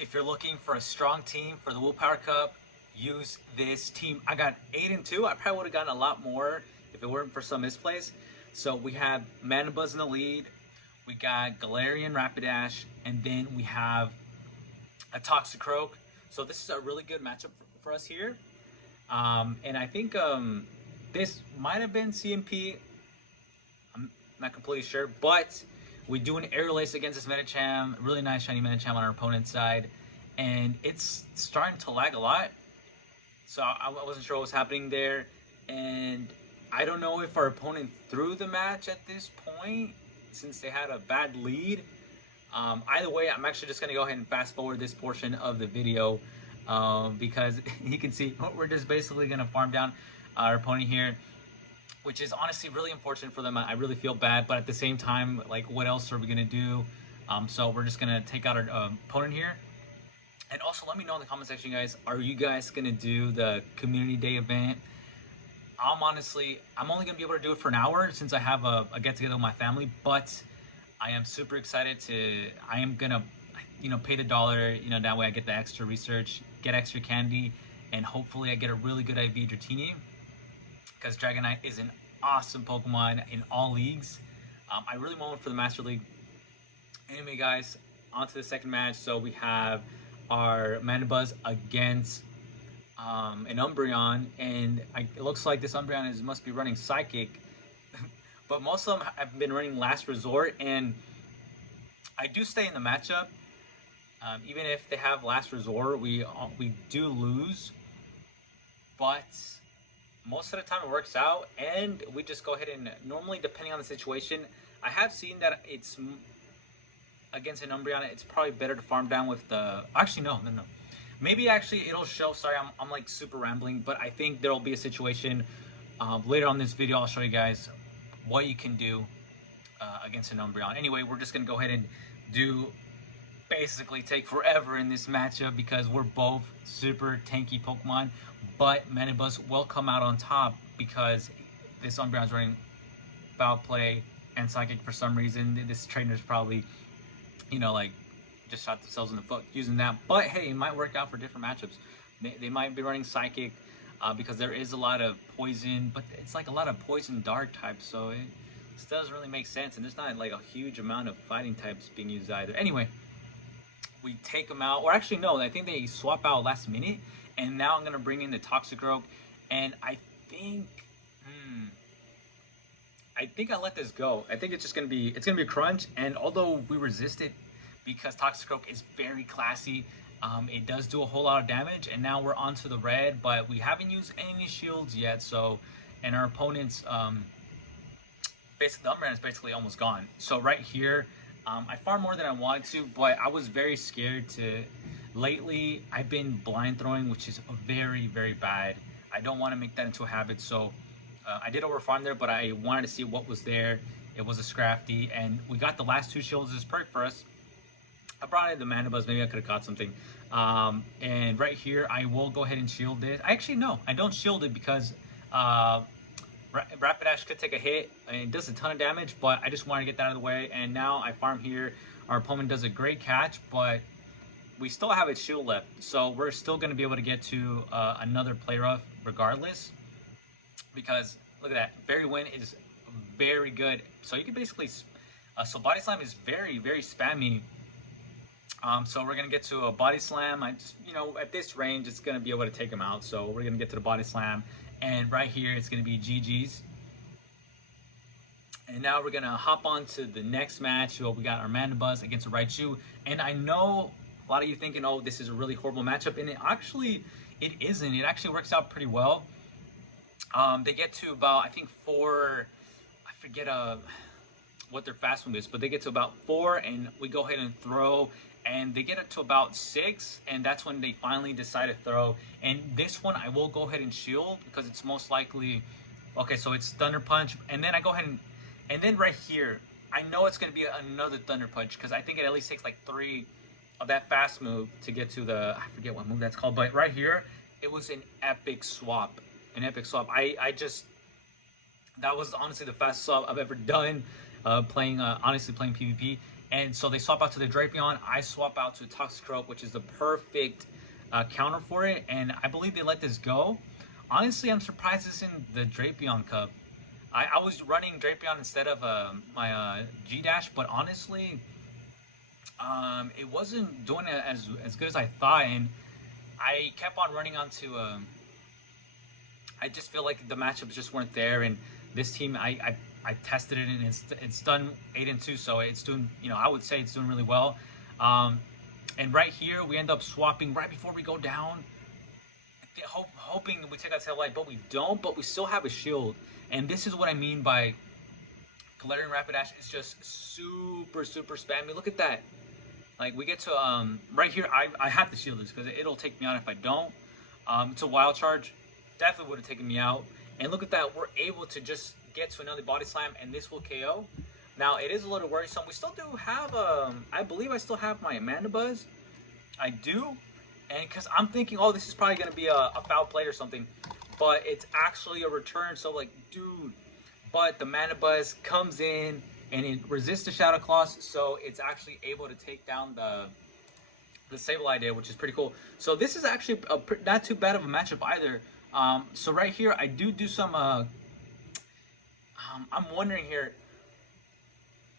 If you're looking for a strong team for the Willpower Cup, use this team. I got 8-2. I probably would have gotten a lot more if it weren't for some misplays. So we have Manabuzz in the lead. We got Galarian Rapidash, and then we have a Toxicroak. So this is a really good matchup for us here. And I think this might have been CMP. I'm not completely sure, but we do an aerial ace against this Medicham. Really nice shiny Medicham on our opponent's side. And it's starting to lag a lot. So I wasn't sure what was happening there. And I don't know if our opponent threw the match at this point, since they had a bad lead. Either way, I'm actually just going to go ahead and fast forward this portion of the video because you can see we're just basically going to farm down our opponent here, which is honestly really unfortunate for them. I really feel bad, but at the same time, like, what else are we going to do? So we're just going to take out our opponent here. And also, let me know in the comment section, guys, are you guys going to do the community day event? I'm only going to be able to do it for an hour since I have a get-together with my family, but I am super excited I am going to, pay the $1, that way I get the extra research, get extra candy, and hopefully I get a really good IV Dratini, because Dragonite is an awesome Pokemon in all leagues. I really want one for the Master League. Anyway, guys, on to the second match. So we have our Manabuzz against an Umbreon, and it looks like this Umbreon must be running Psychic, but most of them have been running Last Resort, and I do stay in the matchup. Even if they have Last Resort, we do lose, but most of the time it works out, and we just go ahead and normally, depending on the situation, I have seen that it's against an Umbreon, it's probably better to farm down with the, actually no. Maybe actually it'll show, sorry, I'm like super rambling, but I think there'll be a situation later on this video. I'll show you guys what you can do against an Umbreon. Anyway, we're just gonna go ahead and basically take forever in this matchup because we're both super tanky Pokemon, but Manabuzz will come out on top because this Umbreon's running Foul Play and Psychic for some reason. This trainer's probably, just shot themselves in the foot using that, but hey, it might work out for different matchups. They might be running Psychic because there is a lot of poison, but it's like a lot of poison dark types, so it still doesn't really make sense, and there's not like a huge amount of fighting types being used either. Anyway, we take them out, or actually no, I think they swap out last minute, and now I'm gonna bring in the Toxicroak, and I think I let this go. I think it's gonna be a crunch, and although we resist it because Toxicroak is very classy, it does do a whole lot of damage, and now we're onto the red, but we haven't used any shields yet, so, and our opponent's basically, the Umbreon is basically almost gone. So right here, I farmed more than I wanted to, but I was very scared to. Lately, I've been blind throwing, which is very, very bad. I don't want to make that into a habit, so I did overfarm there, but I wanted to see what was there. It was a Scrafty, and we got the last 2 shields as perk for us. I brought in the Manabuzz, maybe I could have caught something. And right here, I will go ahead and shield it. Actually, no, I don't shield it because Rapidash could take a hit, and it does a ton of damage, but I just wanted to get that out of the way, and now I farm here. Our opponent does a great catch, but we still have its shield left, so we're still going to be able to get to another play rough regardless, because look at that, Fairy Wind is very good, so you can basically, so Body Slam is very, very spammy. So we're going to get to a Body Slam. I just, at this range, it's going to be able to take him out, so we're going to get to the Body Slam. And right here, it's going to be GG's. And now we're going to hop on to the next match. So we got our Manabuzz against a Raichu. And I know a lot of you thinking, oh, this is a really horrible matchup. And it isn't. It actually works out pretty well. They get to about, I think, 4. I forget what their fast move is. But they get to about 4. And we go ahead and throw. And they get it to about 6, and that's when they finally decide to throw. And this one, I will go ahead and shield because it's most likely, okay, so it's Thunder Punch, and then I go ahead and then right here, I know it's going to be another Thunder Punch because I think it at least takes like 3 of that fast move to get to the, I forget what move that's called, but right here, it was an epic swap. That was honestly the fastest swap I've ever done, honestly playing PvP. And so they swap out to the Drapion. I swap out to Toxicroak, which is the perfect counter for it. And I believe they let this go. Honestly, I'm surprised this in the Drapion Cup. I was running Drapion instead of my G-Dash, but honestly, it wasn't doing it as good as I thought. And I kept on running onto... I just feel like the matchups just weren't there. And this team, I tested it, and it's done 8-2, so it's doing, you know, I would say it's doing really well. And right here we end up swapping right before we go down, hoping we take out Satellite, but we don't. But we still have a shield, and this is what I mean by Galarian Rapidash is just super spammy. Look at that. Like, we get to right here. I have to shield this because it'll take me out if I don't. It's a wild charge, definitely would have taken me out. And look at that, we're able to just get to another body slam, and this will KO. Now, it is a little worrisome. We still do have, I believe I still have my Amanda Buzz. I do. And because I'm thinking, oh, this is probably going to be a foul play or something. But it's actually a return. So, like, dude. But the Amanda Buzz comes in, and it resists the Shadow Claws. So, it's actually able to take down the Sableye, which is pretty cool. So, this is actually not too bad of a matchup either. So right here, I do some, I'm wondering here,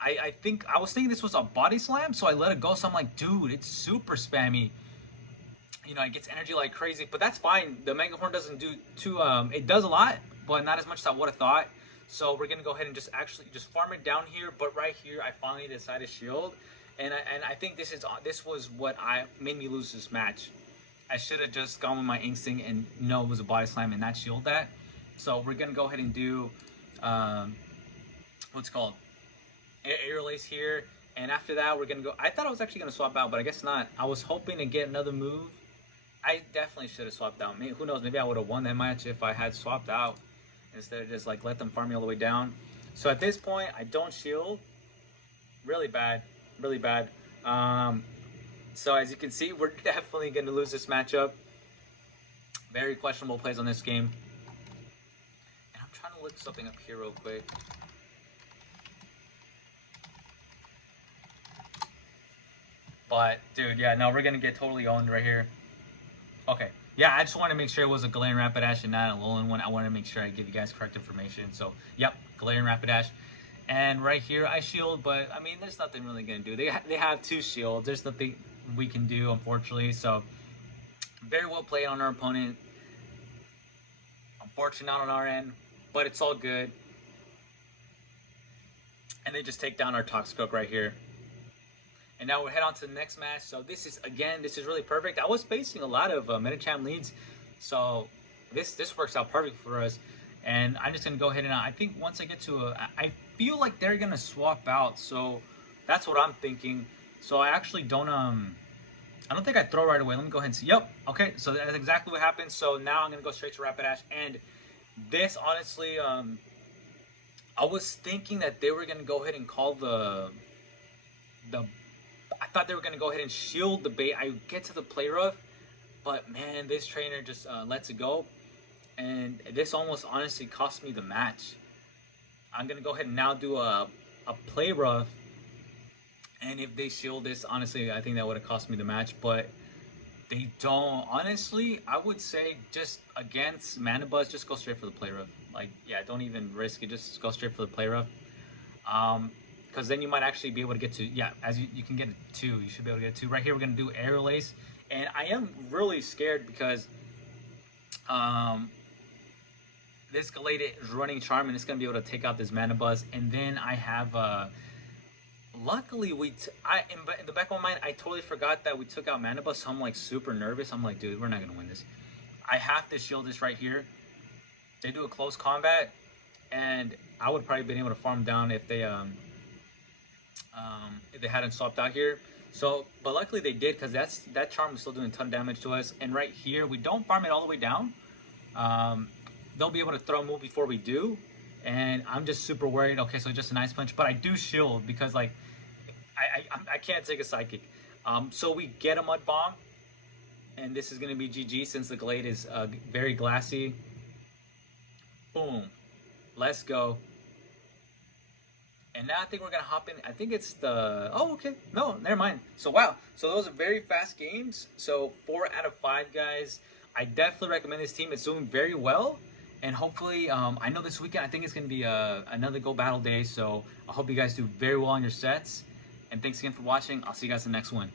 I was thinking this was a body slam, so I let it go. So I'm like, dude, it's super spammy. You know, it gets energy like crazy, but that's fine. The Mega Horn doesn't do too, it does a lot, but not as much as I would have thought. So we're going to go ahead and just farm it down here. But right here, I finally decided to shield. And I think this was what made me lose this match. I should have just gone with my instinct and know it was a body slam and not shield that. So we're going to go ahead and do, what's it called? Air release here. And after that, we're going to go. I thought I was actually going to swap out, but I guess not. I was hoping to get another move. I definitely should have swapped out. Maybe, who knows? Maybe I would have won that match if I had swapped out instead of just like let them farm me all the way down. So at this point, I don't shield. Really bad. Really bad. So as you can see, we're definitely going to lose this matchup. Very questionable plays on this game. And I'm trying to look something up here real quick. But, dude, yeah, no, we're going to get totally owned right here. Okay. Yeah, I just want to make sure it was a Galarian Rapidash and not a Alolan one. I want to make sure I give you guys correct information. So, yep, Galarian Rapidash. And right here, I shield, but, I mean, there's nothing really going to do. They have two shields. There's nothing we can do, unfortunately. So, very well played on our opponent. Unfortunately, not on our end, but it's all good. And they just take down our Toxicroak right here. And now we'll head on to the next match. So this is really perfect. I was facing a lot of Medicham leads, so this works out perfect for us. And I'm just gonna go ahead and I think once I get to I feel like they're gonna swap out. So that's what I'm thinking. So I actually don't I don't think I throw right away. Let me go ahead and see. Yep. Okay. So that's exactly what happened. So now I'm gonna go straight to Rapidash. And this honestly, I was thinking that they were gonna go ahead and call the. I thought they were going to go ahead and shield the bait. I get to the play rough, but man, this trainer just lets it go. And this almost honestly cost me the match. I'm going to go ahead and now do a play rough. And if they shield this, honestly, I think that would have cost me the match. But they don't. Honestly, I would say just against Mana Buzz, just go straight for the play rough. Like, yeah, don't even risk it. Just go straight for the play rough. Because then you might actually be able to get to, yeah, as you can get a 2. You should be able to get a 2. Right here, we're going to do Air Release. And I am really scared because this Galate is running Charm, and it's going to be able to take out this Mana Buzz. And then I have, luckily, in the back of my mind, I totally forgot that we took out Mana Buzz. So I'm like super nervous. I'm like, dude, we're not going to win this. I have to shield this right here. They do a close combat, and I would probably been able to farm down if they hadn't swapped out here. So, but luckily they did, because that charm is still doing a ton of damage to us. And right here, we don't farm it all the way down. They'll be able to throw a move before we do, and I'm just super worried. Okay, so just an Ice Punch, but I do shield because like I can't take a Psychic. So we get a Mud Bomb, and this is going to be GG since the Glade is very glassy. Boom, let's go. And now I think we're gonna hop in. I think it's the. Oh, okay. No, never mind. So wow. So those are very fast games. So 4 out of 5, guys. I definitely recommend this team. It's doing very well, and hopefully, I know this weekend I think it's gonna be another Go Battle day. So I hope you guys do very well on your sets. And thanks again for watching. I'll see you guys in the next one.